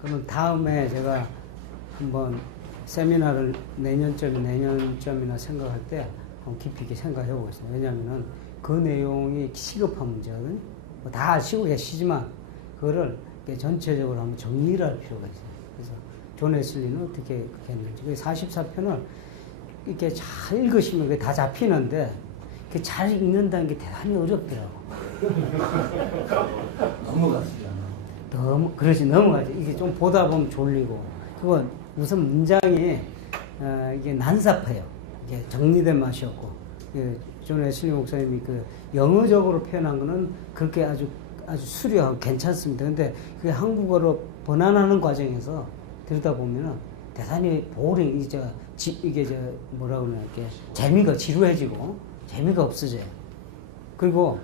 그러면 다음에 제가 한번 세미나를 내년쯤이나 생각할 때 한번 깊이 있게 생각해 보겠습니다. 왜냐하면은 그 내용이 시급한 문제거든요. 다 아시고 계시지만 그거를 전체적으로 한번 정리를 할 필요가 있어요. 그래서 존 웨슬리는 어떻게 했는지. 44편을 이렇게 잘 읽으시면 그게 다 잡히는데 그 잘 읽는다는 게 대단히 어렵더라고. 넘어갔잖아. 넘어가지. 이게 좀 보다 보면 졸리고. 그건 우선 문장이, 이게 난삽해요. 이게 정리된 맛이 없고. 존 웨슬리 목사님이 그 영어적으로 표현한 거는 그렇게 아주 수려하고 괜찮습니다. 근데 그게 한국어로 번안하는 과정에서 들여다보면은 대단히 보링, 이게 뭐라 그러나, 이렇게 재미가 지루해지고 재미가 없어져요. 그리고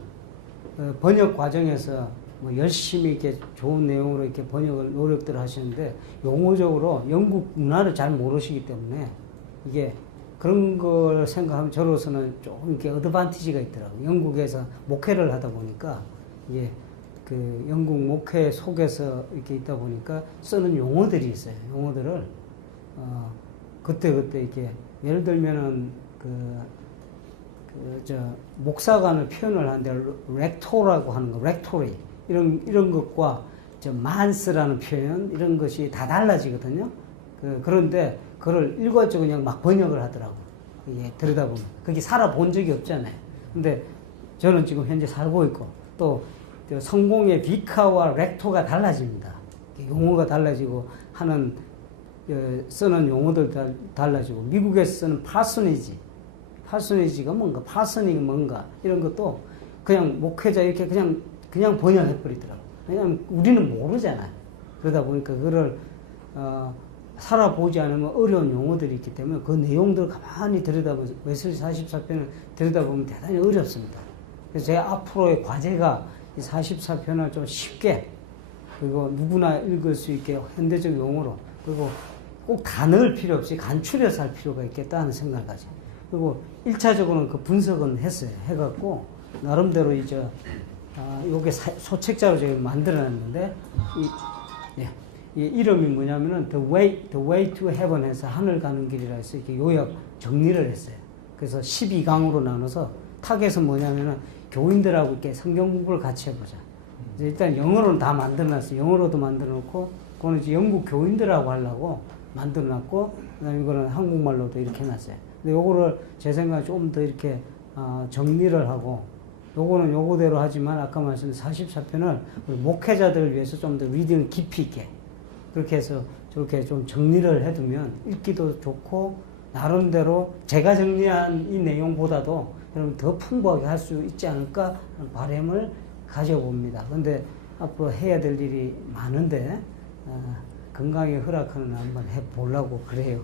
번역 과정에서 뭐 열심히 이렇게 좋은 내용으로 이렇게 번역을 노력들 하시는데 용어적으로 영국 문화를 잘 모르시기 때문에 이게 그런 걸 생각하면 저로서는 조금 이렇게 어드밴티지가 있더라고요. 영국에서 목회를 하다 보니까 이게 그 영국 목회 속에서 이렇게 있다 보니까 쓰는 용어들이 있어요. 용어들을 그때 이렇게 예를 들면은 목사관을 표현을 하는데 렉토라고 하는 거, 렉토리 이런 것과 만스라는 표현 이런 것이 다 달라지거든요. 그런데 그걸 일괄적으로 그냥 막 번역을 하더라고. 이게 들여다보면 그게 살아본 적이 없잖아요. 근데 저는 지금 현재 살고 있고 또 성공의 비카와 렉토가 달라집니다. 용어가 달라지고 하는 쓰는 용어들 달라지고 미국에서 쓰는 파소니지가 뭔가 파서닝이 뭔가 이런 것도 그냥 목회자 이렇게 그냥 번역해 버리더라고. 왜냐하면 우리는 모르잖아요. 그러다 보니까 그거를 살아보지 않으면 어려운 용어들이 있기 때문에 그 내용들을 가만히 들여다보면 웨슬리 44편을 들여다보면 대단히 어렵습니다. 그래서 제 앞으로의 과제가 이 44편을 좀 쉽게 그리고 누구나 읽을 수 있게 현대적 용어로 그리고 꼭 다 넣을 필요 없이 간추려서 할 필요가 있겠다 하는 생각을 가져요. 그리고 1차적으로는 그 분석은 했어요. 해갖고 나름대로 요게 소책자로 제가 만들어놨는데 이 이름이 뭐냐면은 The Way to Heaven 해서 하늘 가는 길이라 해서 이렇게 요약 정리를 했어요. 그래서 12강으로 나눠서 타겟은 뭐냐면은 교인들하고 이렇게 성경 공부를 같이 해보자. 일단 영어로는 다 만들어놨어요. 영어로도 만들어놓고 그거는 이제 영국 교인들하고 하려고 만들어놨고 그다음에 이거는 한국말로도 이렇게 해놨어요. 근데 요거를 제 생각에 좀 더 이렇게 정리를 하고 요거는 요거대로 하지만 아까 말씀드린 44편을 우리 목회자들을 위해서 좀 더 리딩을 깊이 있게 그렇게 해서 저렇게 좀 정리를 해두면 읽기도 좋고 나름대로 제가 정리한 이 내용보다도 여러분 더 풍부하게 할 수 있지 않을까 하는 바람을 가져봅니다. 근데 앞으로 해야 될 일이 많은데 건강이 허락하는 한번 해보려고 그래요.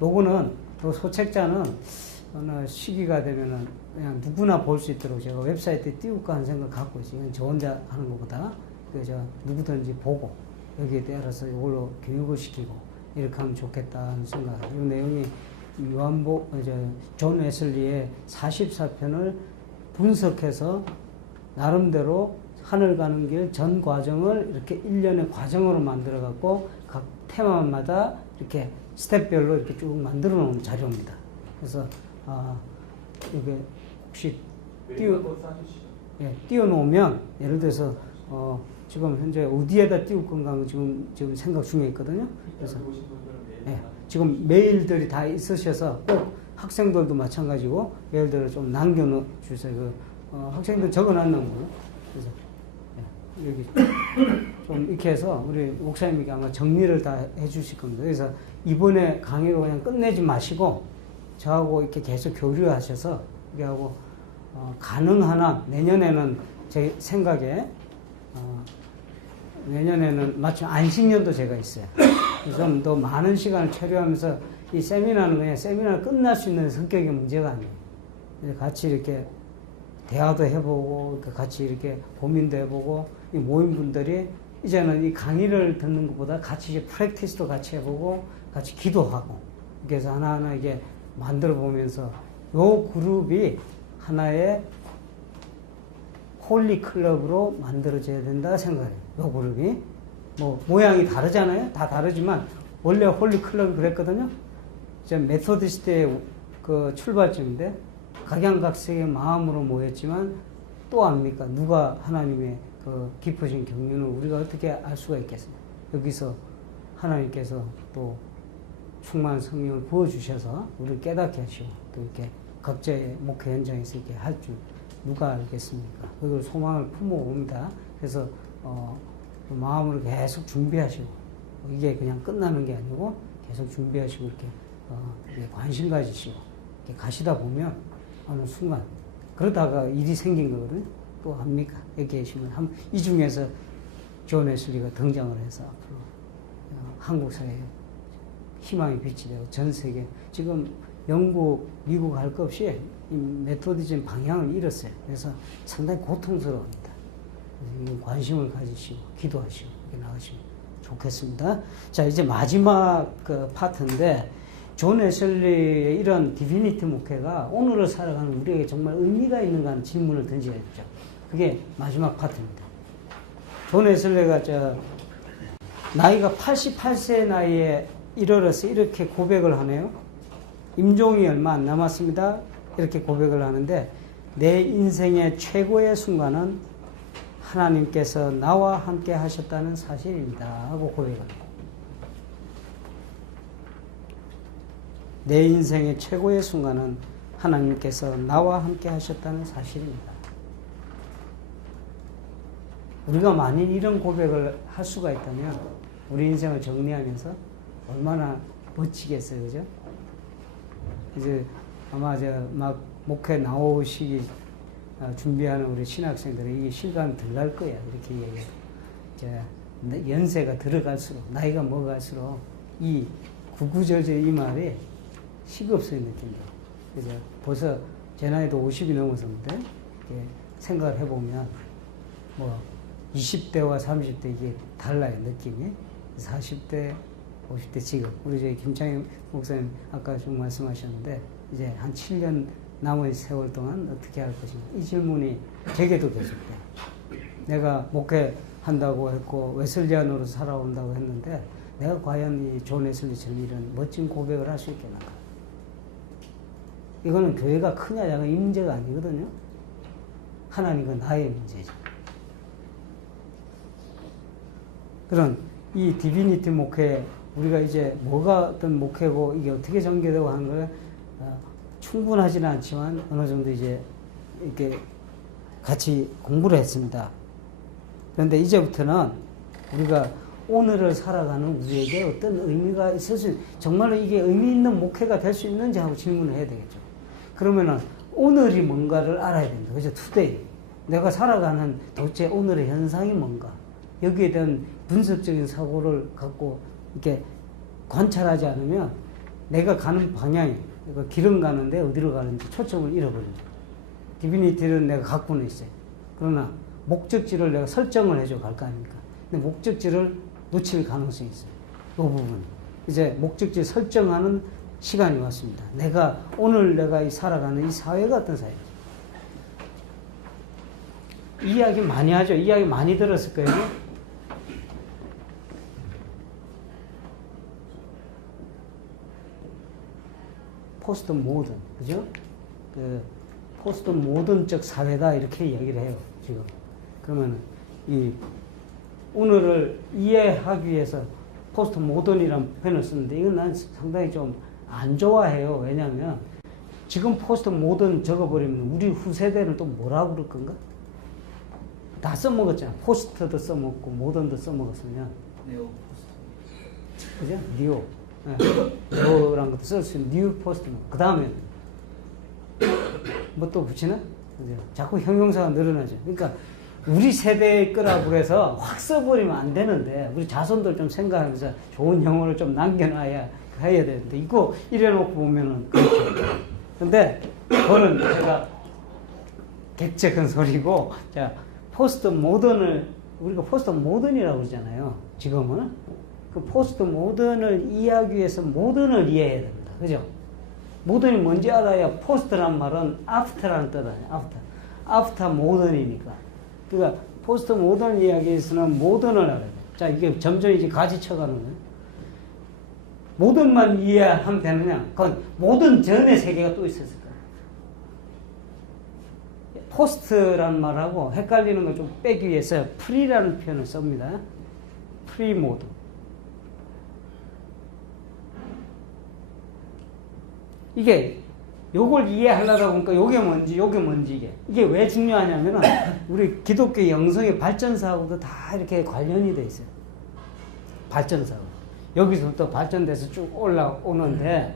요거는 또 소책자는 어느 시기가 되면은 그냥 누구나 볼 수 있도록 제가 웹사이트에 띄울까 하는 생각 갖고 있어요. 이건 저 혼자 하는 것보다 그저 누구든지 보고 여기에 따라서 이걸로 교육을 시키고 이렇게 하면 좋겠다 하는 생각. 이 내용이 존 웨슬리의 44편을 분석해서 나름대로 하늘 가는 길 전 과정을 이렇게 일련의 과정으로 만들어 갖고 각 테마마다 이렇게 스텝별로 이렇게 쭉 만들어 놓은 자료입니다. 그래서 이게 혹시 띄워놓으면 예를 들어서 지금 현재 어디에다 띄울 건가 지금 생각 중에 있거든요. 그래서 지금 메일들이 다 있으셔서 꼭 학생들도 마찬가지고 예를 들어 좀 남겨주세요. 학생들 적어놨는 거. 그래서 여기 좀 이렇게 해서 우리 목사님이 아마 정리를 다 해주실 겁니다. 그래서 이번에 강의로 그냥 끝내지 마시고 저하고 이렇게 계속 교류하셔서 우리하고 가능하나 내년에는 제 생각에 내년에는 마침 안식년도 제가 있어요. 좀 더 많은 시간을 처리하면서 이 세미나는 그냥 세미나를 끝날 수 있는 성격의 문제가 아니에요. 같이 이렇게 대화도 해보고 같이 이렇게 고민도 해보고 이 모임분들이 이제는 이 강의를 듣는 것보다 같이 이제 프랙티스도 같이 해보고 같이 기도하고 그래서 하나하나 이게 만들어 보면서 요 그룹이 하나의 홀리 클럽으로 만들어져야 된다 생각해요. 요 그룹이 뭐 모양이 다르잖아요. 다 다르지만 원래 홀리 클럽이 그랬거든요. 이제 메소디스트의 그 출발점인데 각양각색의 마음으로 모였지만 또 압니까? 누가 하나님의 그 깊으신 경륜을 우리가 어떻게 알 수가 있겠습니까? 여기서 하나님께서 또 충만한 성령을 부어주셔서 우리를 깨닫게 하시고 또 이렇게 각자의 목회 현장에서 이렇게 할 줄 누가 알겠습니까? 그걸 소망을 품어옵니다. 그래서 그 마음으로 계속 준비하시고 이게 그냥 끝나는 게 아니고 계속 준비하시고 이렇게 관심 가지시고 이렇게 가시다 보면 어느 순간 그러다가 일이 생긴 거거든요. 또 합니까? 여기 계시면 이 중에서 존 웨슬리가 등장을 해서 앞으로 한국 사회에 희망의 빛이 되고 전 세계 지금 영국, 미국 할 것 없이 이 메토디즘 방향을 잃었어요. 그래서 상당히 고통스러웁니다. 그래서 관심을 가지시고 기도하시고 이렇게 나가시면 좋겠습니다. 자, 이제 마지막 그 파트인데 존 웨슬리의 이런 디비니티 목회가 오늘을 살아가는 우리에게 정말 의미가 있는가 하는 질문을 던져야죠. 그게 마지막 파트입니다. 존 웨슬리가 나이가 88세 나이에 이르러서 이렇게 고백을 하네요. 임종이 얼마 안 남았습니다. 이렇게 고백을 하는데 내 인생의 최고의 순간은 하나님께서 나와 함께 하셨다는 사실입니다. 하고 고백을 합니다. 내 인생의 최고의 순간은 하나님께서 나와 함께 하셨다는 사실입니다. 우리가 만일 이런 고백을 할 수가 있다면 우리 인생을 정리하면서 얼마나 멋지겠어요, 그죠? 이제 아마 막 목회 나오시기 준비하는 우리 신학생들이 이게 실감 덜 날 거야, 이렇게 얘기해요. 이제 연세가 들어갈수록, 나이가 먹어갈수록 이 구구절절 이 말이 식없어요, 느낀다. 그래서 벌써 제 나이도 50이 넘어서는데 생각을 해보면 뭐 20대와 30대 이게 달라요, 느낌이. 40대, 50대 지금 우리 저희 김창희 목사님 아까 좀 말씀하셨는데 이제 한 7년 남은 세월 동안 어떻게 할 것인가 이 질문이 제게도 계속돼요. 내가 목회한다고 했고 웨슬리안으로 살아온다고 했는데 내가 과연 이 존 웨슬리처럼 이런 멋진 고백을 할 수 있겠는가. 이거는 교회가 크냐 작은 이 문제가 아니거든요. 하나님과 나의 문제죠. 그런 이 디비니티 목회 우리가 이제 뭐가 어떤 목회고 이게 어떻게 전개되고 하는 걸 충분하지는 않지만 어느 정도 이제 이렇게 같이 공부를 했습니다. 그런데 이제부터는 우리가 오늘을 살아가는 우리에게 어떤 의미가 있을 정말로 이게 의미 있는 목회가 될 수 있는지 하고 질문을 해야 되겠죠. 그러면은 오늘이 뭔가를 알아야 된다. 그죠? 투데이. 내가 살아가는 도대체 오늘의 현상이 뭔가. 여기에 대한 분석적인 사고를 갖고 이렇게 관찰하지 않으면 내가 가는 방향이, 길은 가는데 어디로 가는지 초점을 잃어버립니다. 디비니티는 내가 갖고는 있어요. 그러나 목적지를 내가 설정을 해줘 갈 거 아닙니까? 근데 목적지를 놓칠 가능성이 있어요. 그 부분. 이제 목적지 설정하는 시간이 왔습니다. 오늘 내가 살아가는 이 사회가 어떤 사회인지. 이야기 많이 하죠. 이야기 많이 들었을 거예요. 포스트 모던, 그죠? 그 포스트 모던적 사회다 이렇게 얘기를 해요. 지금 그러면 이 오늘을 이해하기 위해서 포스트 모던이라는 표현을 쓰는데 이건 난 상당히 좀 안 좋아해요. 왜냐하면 지금 포스트 모던 적어버리면 우리 후세대는 또 뭐라고 그럴 건가? 다 써먹었잖아. 포스트도 써먹고 모던도 써먹었으면 네오 포스트, 그죠? 니오. 네오라는 것도 쓸 수 있는 뉴 포스트. 그 다음에 뭐 또 붙이나? 그죠? 자꾸 형용사가 늘어나죠. 그러니까 우리 세대의 거라고 해서 확 써버리면 안 되는데 우리 자손들 좀 생각하면서 좋은 영혼을 좀 남겨놔야 해야 되는데 이거 이래놓고 보면은 그렇죠. 근데 그거는 제가 객책한 소리고, 자, 포스트 모던을 우리가 포스트 모던이라고 그러잖아요. 지금은 그 포스트 모던을 이해하기 위해서 모던을 이해해야 됩니다. 그죠? 모던이 뭔지 알아야 포스트란 말은 아프터라는 뜻 아니에요. 아프터 모던이니까. 그러니까 포스트 모던 이야기에서는 모던을 알아야 돼요. 자, 이게 점점 이제 가지쳐가는 거예요. 모던만 이해하면 되느냐? 그건 모던 전의 세계가 또 있었을 거예요. 포스트라는 말하고 헷갈리는 걸 좀 빼기 위해서 프리라는 표현을 씁니다. 프리 모드. 이게 요걸 이해하려다 보니까 요게 뭔지 이게 왜 중요하냐면은 우리 기독교 영성의 발전사하고도 다 이렇게 관련이 돼 있어요. 발전사하고. 여기서부터 발전돼서 쭉 올라오는데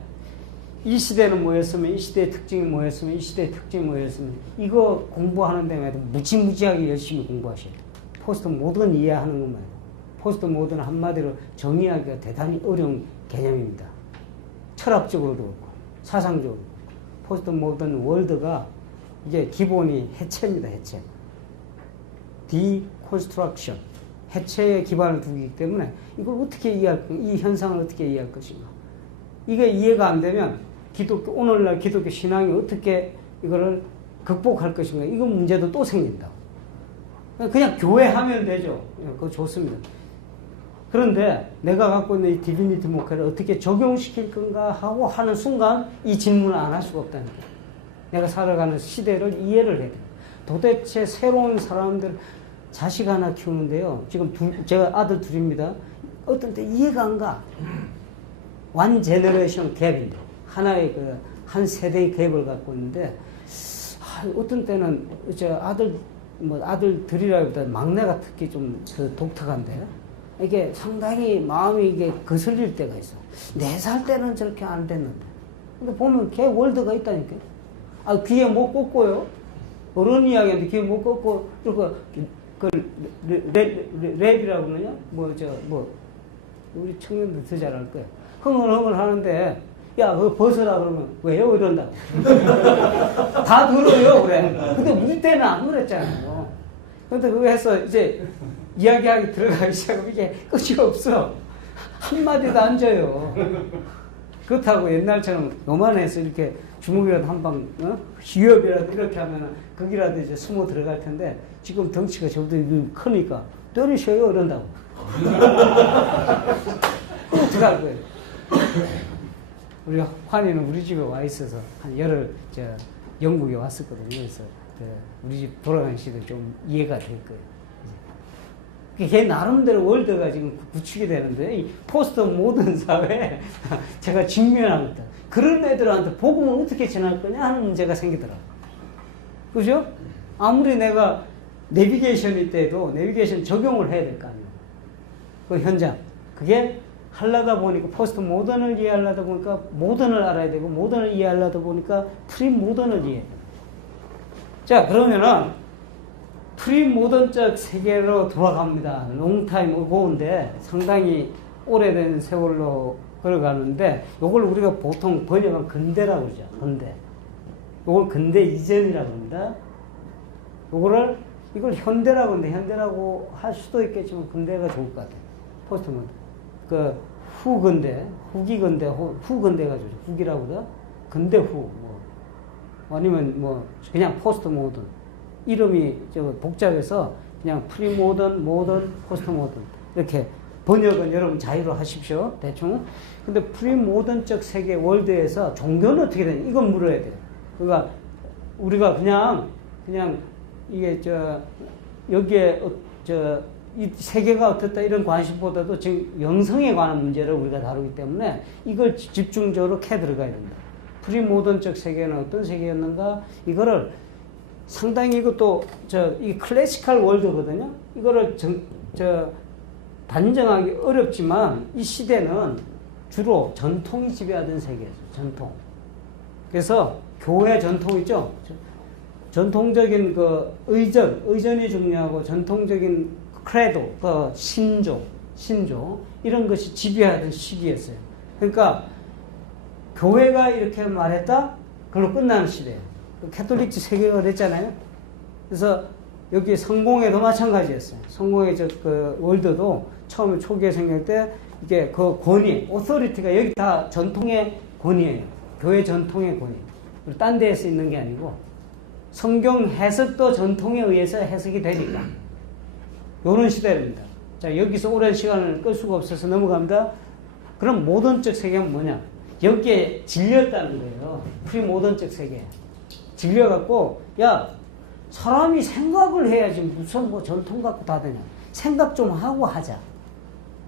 이 시대는 뭐였으면 이 시대의 특징이 뭐였으면 이 시대의 특징이 뭐였으면 이거 공부하는 데마다 무지무지하게 열심히 공부하셔야 돼요. 포스트 모던 이해하는 것만 해도. 포스트 모던은 한마디로 정의하기가 대단히 어려운 개념입니다. 철학적으로도 그렇고 사상적으로. 포스트 모던 월드가 이게 기본이 해체입니다. 해체. 디콘스트럭션. 해체에 기반을 두기 때문에 이걸 어떻게 이 현상을 어떻게 이해할 것인가. 이게 이해가 안 되면 오늘날 기독교 신앙이 어떻게 이거를 극복할 것인가. 이건 문제도 또 생긴다. 그냥 교회 하면 되죠. 그거 좋습니다. 그런데 내가 갖고 있는 이 디비니티 목회를 어떻게 적용시킬 건가 하고 하는 순간 이 질문을 안 할 수가 없다는 거예요. 내가 살아가는 시대를 이해를 해야 돼요. 도대체 새로운 사람들, 자식 하나 키우는데요. 지금 제가 아들 둘입니다. 어떤 때 이해가 안 가. 원 제너레이션 갭인데. 하나의 한 세대의 갭을 갖고 있는데, 어떤 때는 아들들이라기보다 막내가 특히 좀 독특한데, 이게 상당히 마음이 이게 거슬릴 때가 있어. 4살 때는 저렇게 안 됐는데. 근데 보면 걔 월드가 있다니까요. 귀에 못 꽂고요. 어른 이야기인데 귀에 못 꽂고, 랩이라고 그러냐? 우리 청년들 더 잘할 거야. 흥얼흥얼 하는데, 야, 그거 벗어라 그러면, 왜요? 이런다. 다 들어요, 그래. 근데 우리 때는 안 그랬잖아요. 근데 그거 해서 이제 이야기하기 들어가기 시작하면 이게 끝이 없어. 한마디도 안 져요. 그렇다고 옛날처럼 요만해서 이렇게 주먹이라도 한 방, 기업이라도 이렇게 하면은 거기라도 이제 숨어 들어갈 텐데 지금 덩치가 저보다 크니까 때리셔요 이런다고. 꼭 들어갈 거예요. 우리 환희는 우리 집에 와 있어서 한 열흘 영국에 왔었거든요. 그래서 우리 집 돌아가는 시도 좀 이해가 될 거예요. 걔 나름대로 월드가 지금 구축이 되는데 이 포스트 모던 사회에 제가 직면하고 있다. 그런 애들한테 복음을 어떻게 전할 거냐 하는 문제가 생기더라고요. 그죠? 아무리 내가 내비게이션일 때도 내비게이션 적용을 해야 될 거 아니에요. 그 현장. 그게 하려다 보니까 포스트 모던을 이해하려다 보니까 모던을 알아야 되고 모던을 이해하려다 보니까 프리 모던을 이해해야 돼요. 자, 그러면은 프리 모던적 세계로 돌아갑니다. 롱타임 어고인데 상당히 오래된 세월로 걸어가는데 이걸 우리가 보통 번역은 근대라고 그러죠. 근대. 이걸 근대 이전이라고 합니다. 이걸 현대라고 하는데 현대라고 할 수도 있겠지만 근대가 좋을 것 같아요. 포스트 모던. 후근대, 후기근대, 후근대가 좋죠. 후기라고 그러죠. 근대 후. 아니면 그냥 포스트 모던. 이름이 복잡해서 그냥 프리 모던, 모던, 포스트 모던. 이렇게 번역은 여러분 자유로 하십시오. 대충. 근데 프리 모던적 세계 월드에서 종교는 어떻게 되냐? 이건 물어야 돼요. 그러니까 우리가 그냥 이게 여기에 이 세계가 어떻다 이런 관심보다도 지금 영성에 관한 문제를 우리가 다루기 때문에 이걸 집중적으로 캐 들어가야 됩니다. 프리 모던적 세계는 어떤 세계였는가? 이거를 상당히 이것도 이 클래시컬 월드거든요. 이거를 단정하기 어렵지만 이 시대는 주로 전통이 지배하던 세계였어요. 전통. 그래서 교회 전통이죠. 전통적인 의전이 중요하고 전통적인 크레도, 신조 이런 것이 지배하던 시기였어요. 그러니까 교회가 이렇게 말했다, 그걸로 끝나는 시대예요. 캐톨릭 세계가 됐잖아요. 그래서 여기 성공회도 마찬가지였어요. 성공회 월드도 처음에 초기에 생길 때 이게 그 권위, 오토리티가 여기 다 전통의 권위예요. 교회 전통의 권위. 딴 데에서 있는 게 아니고 성경 해석도 전통에 의해서 해석이 되니까. 요런 시대입니다. 자, 여기서 오랜 시간을 끌 수가 없어서 넘어갑니다. 그럼 모던적 세계는 뭐냐? 여기에 질렸다는 거예요. 프리모던적 세계. 질려갖고, 야, 사람이 생각을 해야지 무슨 뭐 전통 갖고 다 되냐. 생각 좀 하고 하자.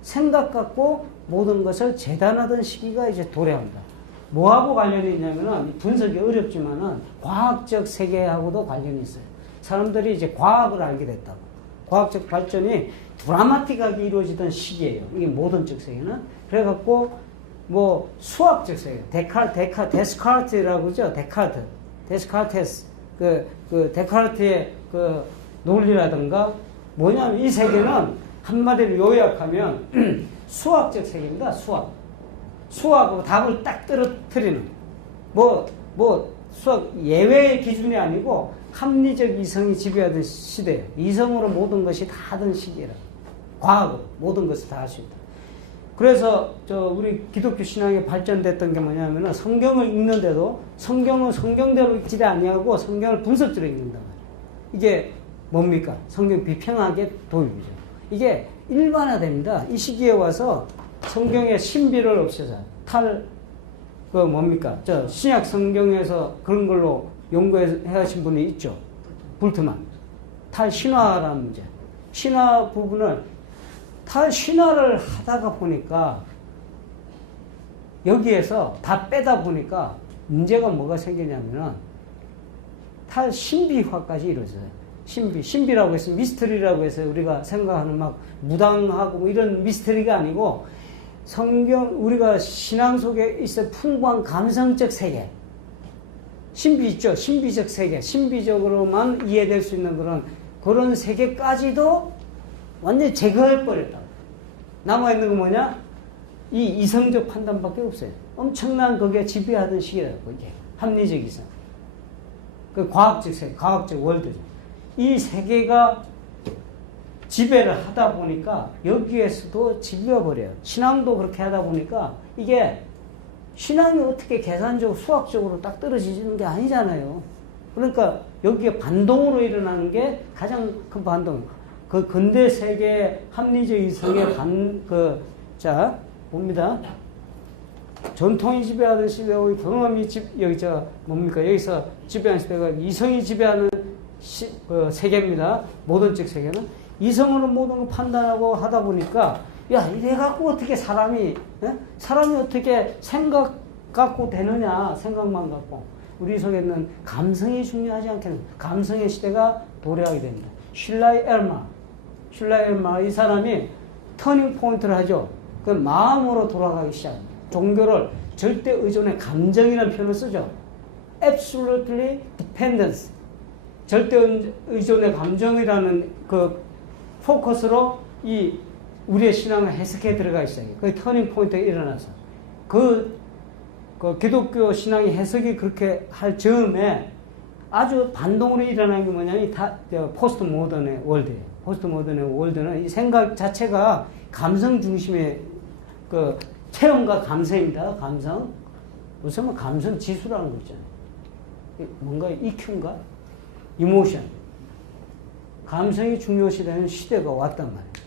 생각 갖고 모든 것을 재단하던 시기가 이제 도래합니다. 뭐하고 관련이 있냐면은 분석이 어렵지만은 과학적 세계하고도 관련이 있어요. 사람들이 이제 과학을 알게 됐다고. 과학적 발전이 드라마틱하게 이루어지던 시기예요. 이게 모던적 세계는. 그래갖고 뭐 수학적 세계, 데스카르트라고 그러죠. 데스카르테스. 데카르트의 그 논리라든가 뭐냐면 이 세계는 한마디로 요약하면 수학적 세계입니다. 수학으로 답을 딱 떨어뜨리는 수학 예외의 기준이 아니고 합리적 이성이 지배하던 시대예요. 이성으로 모든 것이 다 하던 시기라. 과학으로 모든 것을 다 할 수 있다. 그래서 우리 기독교 신앙이 발전됐던 게 뭐냐면은 성경을 읽는데도 성경은 성경대로 읽지 아니하고 성경을 분석적으로 읽는단 말이에요. 이게 뭡니까? 성경 비평하게 도입이죠. 이게 일반화됩니다. 이 시기에 와서 성경의 신비를 없애자. 신약 성경에서 그런 걸로 연구해 하신 분이 있죠. 불트만. 탈신화라는 문제. 신화 부분을 탈신화를 하다가 보니까 여기에서 다 빼다 보니까 문제가 뭐가 생기냐면은 탈신비화까지 이루어져요. 신비라고 해서 미스터리라고 해서 우리가 생각하는 막 무당하고 뭐 이런 미스터리가 아니고 우리가 신앙 속에 있어 풍부한 감성적 세계. 신비 있죠. 신비적 세계. 신비적으로만 이해될 수 있는 그런 세계까지도 완전히 제거해버렸다. 남아있는 건 뭐냐? 이 이성적 판단밖에 없어요. 엄청난 그게 지배하던 시기라고, 이게. 합리적 이성. 그 과학적 세계, 과학적 월드죠. 이 세계가 지배를 하다 보니까 여기에서도 질려버려요. 신앙도 그렇게 하다 보니까 이게 신앙이 어떻게 계산적으로 수학적으로 딱 떨어지는 게 아니잖아요. 그러니까 여기에 반동으로 일어나는 게 가장 큰 반동. 그 근대 세계 합리적 이성의 봅니다. 전통이 지배하는 시대하고 경험이 여기서 지배하는 시대가 이성이 지배하는 세계입니다. 모던적 세계는. 이성으로 모든 걸 판단하고 하다 보니까, 야, 이래 갖고 어떻게 사람이 어떻게 생각 갖고 되느냐, 생각만 갖고. 우리 속에는 감성이 중요하지 않겠는 감성의 시대가 도래하게 됩니다. 슐라이 엘마, 이 사람이 터닝 포인트를 하죠. 그 마음으로 돌아가기 시작합니다. 종교를 절대 의존의 감정이라는 표현을 쓰죠. Absolutely dependence. 절대 의존의 감정이라는 그 포커스로 우리의 신앙을 해석해 들어가 있어요. 그 터닝 포인트가 일어나서. 그 기독교 신앙의 해석이 그렇게 할 즈음에 아주 반동으로 일어나는 게 뭐냐면 포스트 모던의 월드예요. 포스트 모던의 월드는 이 생각 자체가 감성 중심의 그 체험과 감성입니다. 감성. 무슨 감성 지수라는 거 있잖아요. 뭔가 EQ인가? 이모션. 감성이 중요시되는 시대가 왔단 말이에요.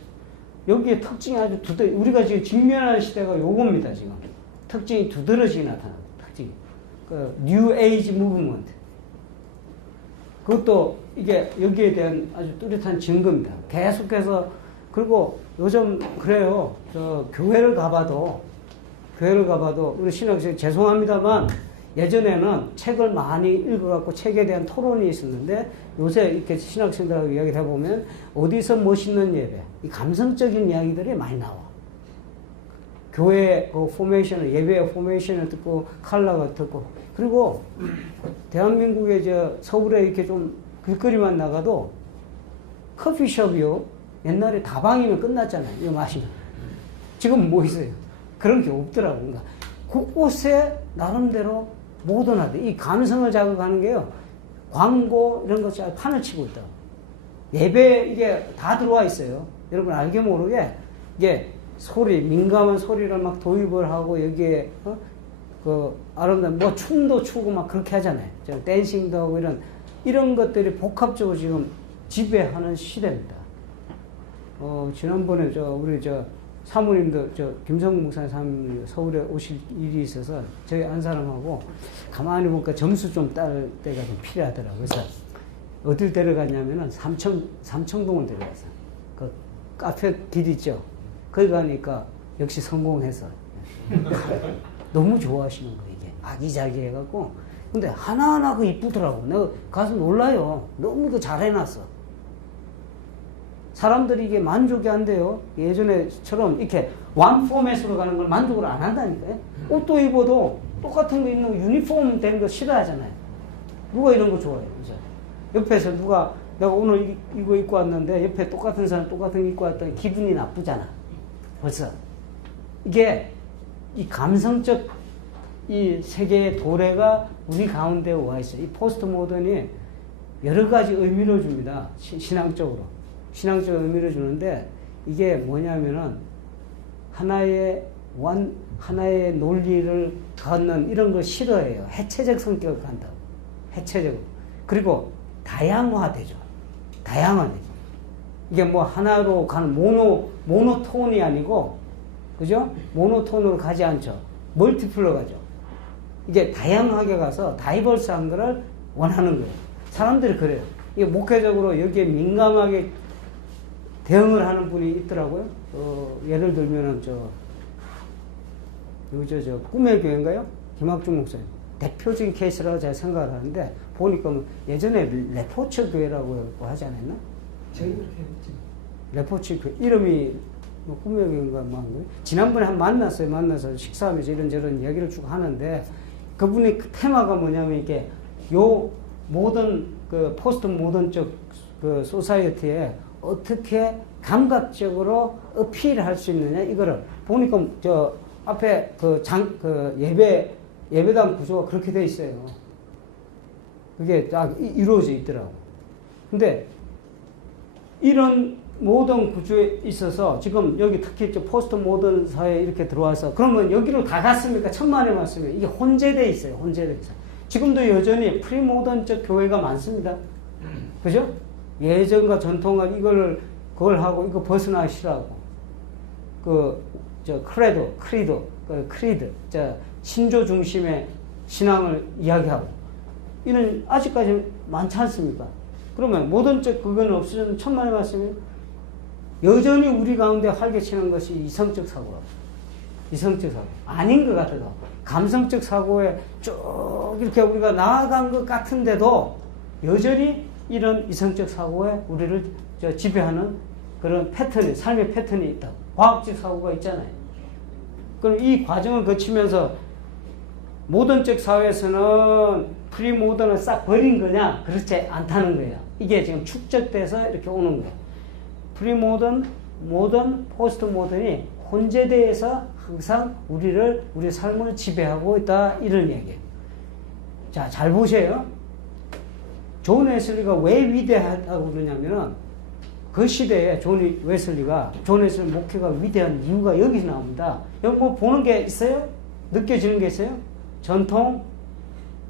여기에 특징이 아주 우리가 지금 직면하는 시대가 요겁니다, 지금. 특징이 두드러지게 나타납니다. 특징이. 뉴 에이지 무브먼트. 그것도 이게 여기에 대한 아주 뚜렷한 증거입니다. 계속해서, 그리고 요즘 그래요. 교회를 가봐도, 우리 신학생 죄송합니다만, 예전에는 책을 많이 읽어갖고 책에 대한 토론이 있었는데, 요새 이렇게 신학생들하고 이야기를 해보면, 어디서 멋있는 예배, 이 감성적인 이야기들이 많이 나와. 교회 포메이션을, 예배의 포메이션을 듣고, 칼라가 듣고, 그리고 대한민국의 서울에 이렇게 좀 길거리만 나가도 커피숍이요. 옛날에 다방이면 끝났잖아요. 이거 마시면. 지금 뭐 있어요? 그런 게 없더라고요. 그러니까 곳곳에 나름대로 모던하대. 이 감성을 자극하는 게요. 광고 이런 것이 판을 치고 있다. 예배 이게 다 들어와 있어요. 여러분 알게 모르게 이게 민감한 소리를 막 도입을 하고 여기에 아름다운 춤도 추고 막 그렇게 하잖아요. 댄싱도 하고 이런 것들이 복합적으로 지금 지배하는 시대입니다. 지난번에 우리 사모님도 김성국 목사님 사모님 서울에 오실 일이 있어서 저희 한 사람하고 가만히 보니까 점수 좀 딸 때가 좀 필요하더라고요. 그래서 어딜 데려갔냐면은 삼청동을 데려갔어. 그 카페 길 있죠. 거기 가니까 역시 성공해서 너무 좋아하시는 거예요. 이게 아기자기해갖고 근데 하나하나 그 이쁘더라고. 내가 가서 놀라요. 너무 그 잘 해놨어. 사람들이 이게 만족이 안 돼요. 예전에처럼 이렇게 완 포맷으로 가는 걸 만족을 안 한다니까요. 옷도 입어도 똑같은 거 입는 거 유니폼 된 거 싫어하잖아요. 누가 이런 거 좋아해요? 그죠? 옆에서 누가 내가 오늘 이거 입고 왔는데 옆에 똑같은 사람 똑같은 거 입고 왔더니 기분이 나쁘잖아. 벌써. 이게 이 감성적 이 세계의 도래가 우리 가운데 와 있어요. 이 포스트 모던이 여러 가지 의미를 줍니다. 신앙적으로. 신앙적 의미를 주는데 이게 뭐냐면은 하나의 논리를 갖는 이런 걸 싫어해요. 해체적 성격을 간다고. 해체적으로. 그리고 다양화되죠. 다양화되죠. 이게 뭐 하나로 가는 모노톤이 아니고, 그죠? 모노톤으로 가지 않죠. 멀티플로 가죠. 이게 다양하게 가서 다이버스한 거를 원하는 거예요. 사람들이 그래요. 이게 목회적으로 여기에 민감하게 대응을 하는 분이 있더라고요. 예를 들면은 꿈의 교회인가요? 김학중 목사님. 대표적인 케이스라고 제가 생각을 하는데, 보니까 예전에 레포츠 교회라고 하지 않았나? 저희 그렇게 했죠. 레포츠 교회. 이름이 꿈의 교회인가 뭐 한 거예요? 지난번에 만나서 식사하면서 이런저런 이야기를 쭉 하는데, 그분의 그 테마가 뭐냐면 이게 모던 포스트 모던적 소사이어티에 어떻게 감각적으로 어필할 수 있느냐 이거를 보니까 앞에 예배당 구조가 그렇게 돼 있어요. 그게 딱 이루어져 있더라고. 근데 이런 모던 구조에 있어서 지금 여기 특히 포스트 모던 사회에 이렇게 들어와서 그러면 여기로 다 갔습니까? 천만에 맞습니까? 이게 혼재돼 있어요. 혼재돼 있어요. 지금도 여전히 프리모던적 교회가 많습니다. 그죠? 예전과 전통과 그걸 하고 이거 벗어나기 싫어하고 크리드 신조 중심의 신앙을 이야기하고 이는 아직까지 많지 않습니까? 그러면 모던적 그건 없어졌는 천만에 말씀이에요. 여전히 우리 가운데 활개치는 것이 이성적 사고라고. 이성적 사고. 아닌 것 같아도 감성적 사고에 쭉 이렇게 우리가 나아간 것 같은데도 여전히 이런 이성적 사고에 우리를 지배하는 그런 삶의 패턴이 있다. 과학적 사고가 있잖아요. 그럼 이 과정을 거치면서 모던적 사회에서는 프리모던을 싹 버린 거냐? 그렇지 않다는 거예요. 이게 지금 축적돼서 이렇게 오는 거예요. 프리모던, 모던, 포스트 모던이 혼재돼서 항상 우리 삶을 지배하고 있다. 이런 얘기예요. 자, 잘 보세요. 존 웨슬리가 왜 위대하다고 그러냐면은 그 시대에 존 웨슬리 목회가 위대한 이유가 여기서 나옵니다. 여기 뭐 보는 게 있어요? 느껴지는 게 있어요? 전통,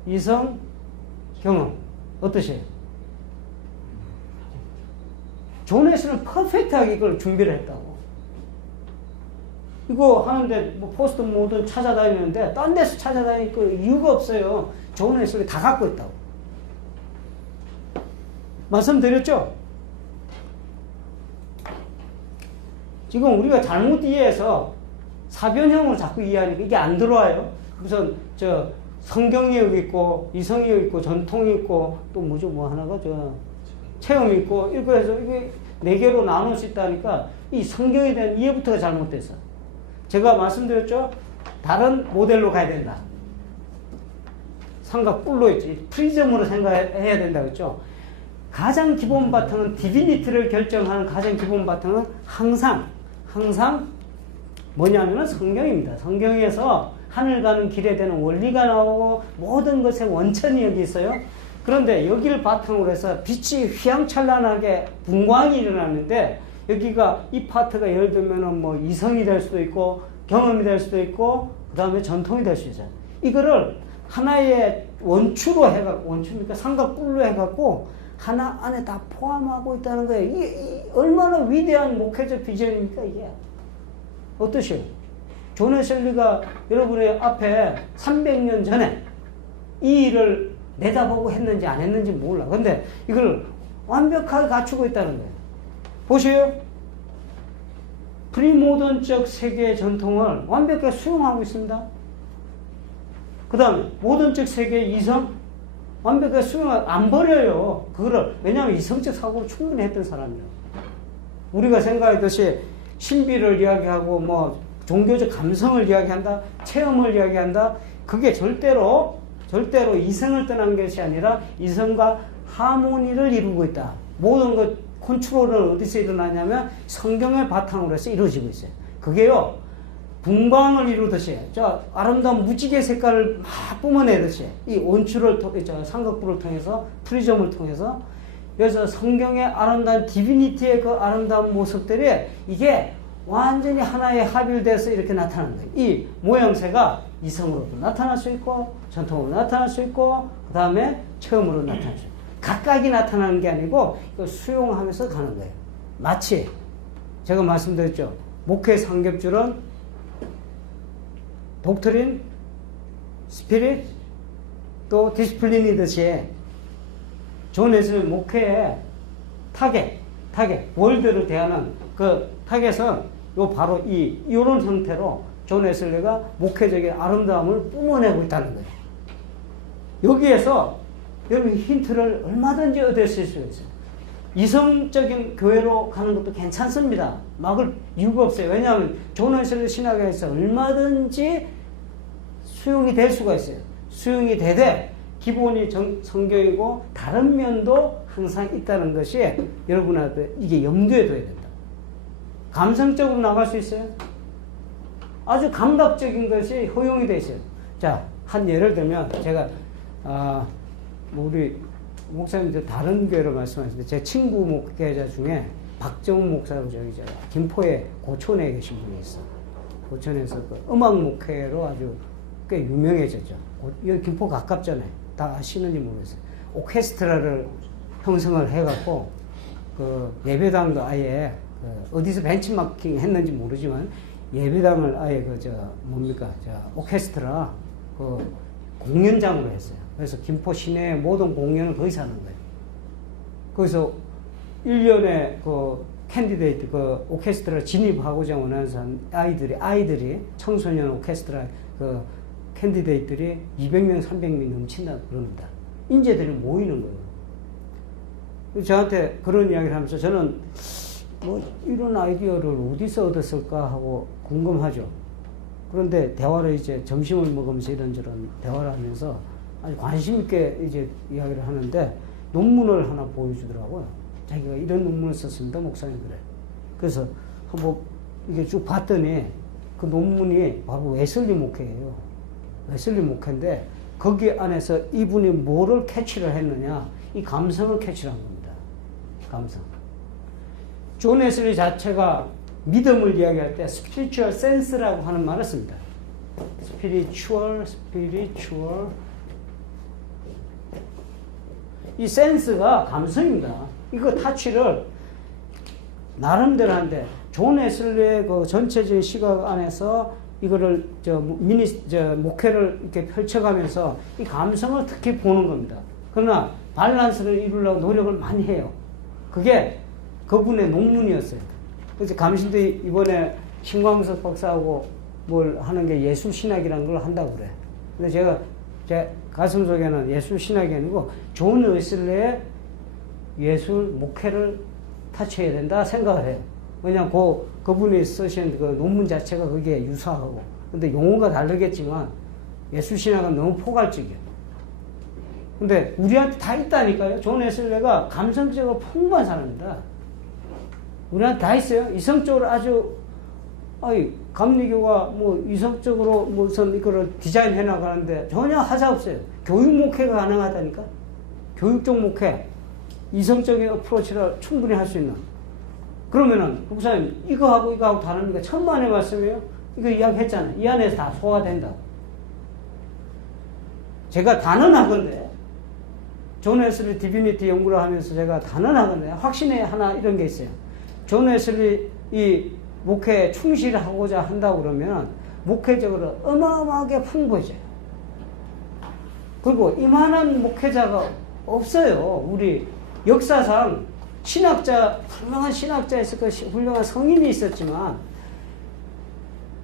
이성, 경험. 어떠세요? 존 웨슬리는 퍼펙트하게 이걸 준비를 했다고. 이거 하는데 뭐 포스트 모든 찾아다니는데 딴 데서 찾아다닐 이유가 없어요. 존 웨슬리 다 갖고 있다고. 말씀드렸죠? 지금 우리가 잘못 이해해서 사변형을 자꾸 이해하니까 이게 안 들어와요. 우선 성경이 여기 있고 이성이 여기 있고 전통이 있고 또 뭐 하나가 체험이 있고 이거 해서 이게 4개로 나눌 수 있다니까 이 성경에 대한 이해부터가 잘못됐어. 제가 말씀드렸죠? 다른 모델로 가야 된다. 삼각뿔로 있지. 프리즘으로 생각해야 된다고 했죠. 가장 기본 바탕은 디비니티를 결정하는 가장 기본 바탕은 항상 뭐냐면은 성경입니다. 성경에서 하늘 가는 길에 대한 원리가 나오고 모든 것의 원천이 여기 있어요. 그런데 여기를 바탕으로 해서 빛이 휘황찬란하게 분광이 일어나는데 여기가 이 파트가 예를 들면은 뭐 이성이 될 수도 있고 경험이 될 수도 있고 그 다음에 전통이 될 수 있어요. 이거를 하나의 원추로 해갖고 원추니까 삼각뿔로 해갖고 하나 안에 다 포함하고 있다는 거예요. 이 얼마나 위대한 목회적 비전입니까, 이게? 어떠세요? 존 웨슬리가 여러분의 앞에 300년 전에 이 일을 내다보고 했는지 안 했는지 몰라. 근데 이걸 완벽하게 갖추고 있다는 거예요. 보세요. 프리모던적 세계의 전통을 완벽하게 수용하고 있습니다. 그 다음에 모던적 세계의 이성 완벽하게 수용하고 안 버려요. 그거를. 왜냐하면 이성적 사고를 충분히 했던 사람이에요. 우리가 생각하듯이 신비를 이야기하고 뭐 종교적 감성을 이야기한다, 체험을 이야기한다. 그게 절대로 이성을 떠난 것이 아니라 이성과 하모니를 이루고 있다. 모든 것 컨트롤은 어디서 일어나냐면 성경의 바탕으로 해서 이루어지고 있어요. 그게요, 분광을 이루듯이, 저 아름다운 무지개 색깔을 막 뿜어내듯이, 이 온추를 삼각부를 통해서, 프리즘을 통해서, 그래서 성경의 아름다운 디비니티의 그 아름다운 모습들이 이게 완전히 하나의 합일돼서 이렇게 나타나는 거예요. 이 모양새가 이성으로도 나타날 수 있고, 전통으로 나타날 수 있고, 그 다음에 체험으로 나타날 수 있고. 각각이 나타나는 게 아니고, 이거 수용하면서 가는 거예요. 마치, 제가 말씀드렸죠. 목회 삼겹줄은 독트린, 스피릿, 또 디스플린이듯이 존 웨슬리 목회의 타겟, 월드를 대하는 그 타겟은 요 바로 이런 형태로 존 웨슬리가 목회적인 아름다움을 뿜어내고 있다는 거예요. 여기에서 여러분 힌트를 얼마든지 얻을 수 있어요. 이성적인 교회로 가는 것도 괜찮습니다. 막을 이유가 없어요. 왜냐하면 존 웨슬리 신학에서 얼마든지 수용이 될 수가 있어요. 수용이 되되 기본이 성경이고 다른 면도 항상 있다는 것이 여러분한테 이게 염두에 둬야 된다. 감성적으로 나갈 수 있어요. 아주 감각적인 것이 허용이 돼 있어요. 자, 한 예를 들면 제가 우리 목사님들 다른 교회로 말씀하시는데 제 친구 목회자 중에 박정훈 목사라고 저기 김포에 고촌에 계신 분이 있어. 고촌에서 그 음악 목회로 아주 꽤 유명해졌죠. 여기 김포 가깝잖아요. 다 아시는지 모르겠어요. 오케스트라를 형성을 해갖고 그 예배당도 아예 어디서 벤치마킹 했는지 모르지만 예배당을 아예 오케스트라 그 공연장으로 했어요. 그래서 김포 시내의 모든 공연을 거기서 하는 거예요. 거기서 1년에 그 캔디데이트, 그 오케스트라 진입하고자 원하는 아이들이 청소년 오케스트라 그 캔디데이트들이 200명, 300명 넘친다 그럽니다. 인재들이 모이는 거예요. 저한테 그런 이야기를 하면서 저는 뭐 이런 아이디어를 어디서 얻었을까 하고 궁금하죠. 그런데 대화를 이제 점심을 먹으면서 이런저런 대화를 하면서 아주 관심 있게 이제 이야기를 하는데 논문을 하나 보여주더라고요. 자기가 이런 논문을 썼습니다, 목사님 그래. 그래서 한번 이게 쭉 봤더니 그 논문이 바로 웨슬리 목회예요. 웨슬리 목회인데 거기 안에서 이분이 뭐를 캐치를 했느냐, 이 감성을 캐치를 한 겁니다. 감성. 존 웨슬리 자체가 믿음을 이야기할 때 spiritual sense라고 하는 말을 씁니다. spiritual. 이 센스가 감성입니다. 이거 타치를 나름대로 하는데 존 웨슬리의 그 전체적인 시각 안에서 이거를 목회를 이렇게 펼쳐가면서 이 감성을 특히 보는 겁니다. 그러나 밸런스를 이루려고 노력을 많이 해요. 그게 그분의 논문이었어요. 그래서 감신대 이번에 신광석 박사하고 뭘 하는 게 예술신학이라는 걸 한다고 그래. 근데 제가 제 가슴 속에는 예술신학이 아니고 존 웨슬리의 예술 목회를 타치해야 된다 생각을 해요. 왜냐하면 그분이 쓰신 그 논문 자체가 거기에 유사하고. 근데 용어가 다르겠지만 예술신학은 너무 포괄적이에요. 근데 우리한테 다 있다니까요. 존 웨슬리가 감성적으로 풍부한 사람입니다. 우리한테 다 있어요. 이성적으로 아주, 감리교가 뭐 이성적으로 무슨 이거를 디자인해 나가는데 전혀 하자 없어요. 교육 목회가 가능하다니까. 교육적 목회, 이성적인 어프로치를 충분히 할 수 있는. 그러면은, 목사님, 이거하고 다릅니까? 천만의 말씀이에요? 이거 이야기 했잖아요. 이 안에서 다 소화된다. 제가 단언하건데, 존 웨슬리 디비니티 연구를 하면서 제가 단언하거든요. 확신의 하나 이런 게 있어요. 존 웨슬리 이 목회에 충실하고자 한다고 그러면 목회적으로 어마어마하게 풍부해져요. 그리고 이만한 목회자가 없어요. 우리 역사상 신학자, 훌륭한 신학자 있었고 훌륭한 성인이 있었지만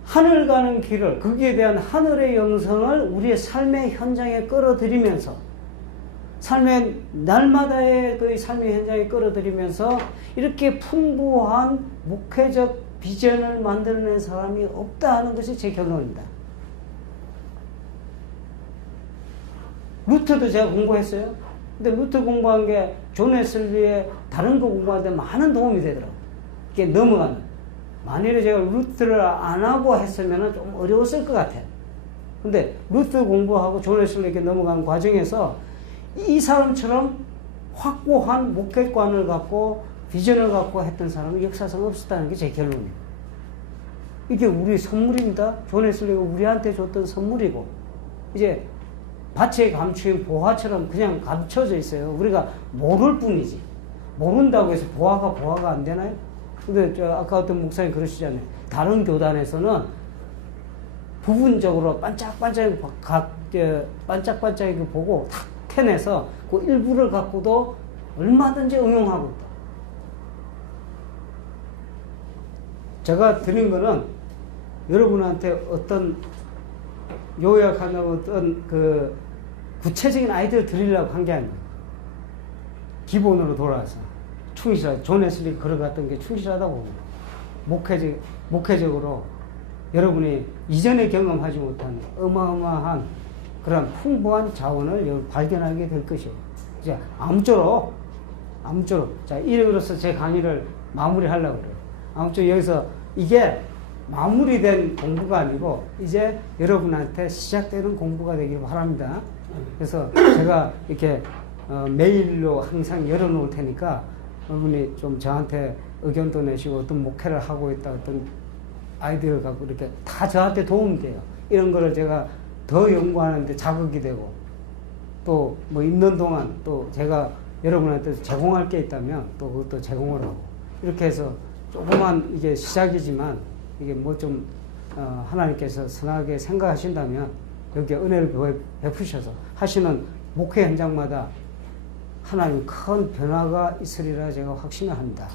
하늘 가는 길을, 거기에 대한 하늘의 영성을 우리의 삶의 현장에 끌어들이면서 삶의 날마다의 그 삶의 현장에 끌어들이면서 이렇게 풍부한 목회적 비전을 만들어낸 사람이 없다 하는 것이 제 결론입니다. 루터도 제가 공부했어요. 근데 루터 공부한 게 존 웨슬리의 다른 거 공부하는데 많은 도움이 되더라고요. 이게 넘어가는. 만일에 제가 루터를 안 하고 했으면 좀 어려웠을 것 같아요. 근데 루터 공부하고 존 웨슬리에게 넘어가는 과정에서 이 사람처럼 확고한 목회관을 갖고 비전을 갖고 했던 사람은 역사상 없었다는 게 제 결론이에요. 이게 우리 선물입니다. 존 웨슬리가 우리한테 줬던 선물이고 이제 밭에 감추인 보화처럼 그냥 감춰져 있어요. 우리가 모를 뿐이지. 모른다고 해서 보화가 안 되나요? 근데 아까 어떤 목사님 그러시잖아요. 다른 교단에서는 부분적으로 반짝반짝하게 보고 탁 캐내서 그 일부를 갖고도 얼마든지 응용하고 있다. 제가 드린 거는 여러분한테 어떤 요약하는 어떤 그 구체적인 아이디어를 드리려고 한 게 아니에요. 기본으로 돌아와서 충실하다. 존 웨슬리 걸어갔던 게 충실하다고 봅니다. 목회적으로 여러분이 이전에 경험하지 못한 어마어마한 그런 풍부한 자원을 발견하게 될 것이에요. 이제 아무쪼록 자, 이로써 제 강의를 마무리하려고 그래요. 아무쪼록 여기서 이게 마무리된 공부가 아니고 이제 여러분한테 시작되는 공부가 되길 바랍니다. 그래서 제가 이렇게 메일로 항상 열어놓을 테니까 여러분이 좀 저한테 의견도 내시고 어떤 목회를 하고 있다 어떤 아이디어를 갖고 이렇게 다 저한테 도움이 돼요. 이런 거를 제가 더 연구하는데 자극이 되고 또 뭐 있는 동안 또 제가 여러분한테 제공할 게 있다면 또 그것도 제공을 하고 이렇게 해서 조그만 이게 시작이지만 이게 뭐 좀 하나님께서 선하게 생각하신다면 여기에 은혜를 베푸셔서 하시는 목회 현장마다 하나님 큰 변화가 있으리라 제가 확신을 합니다.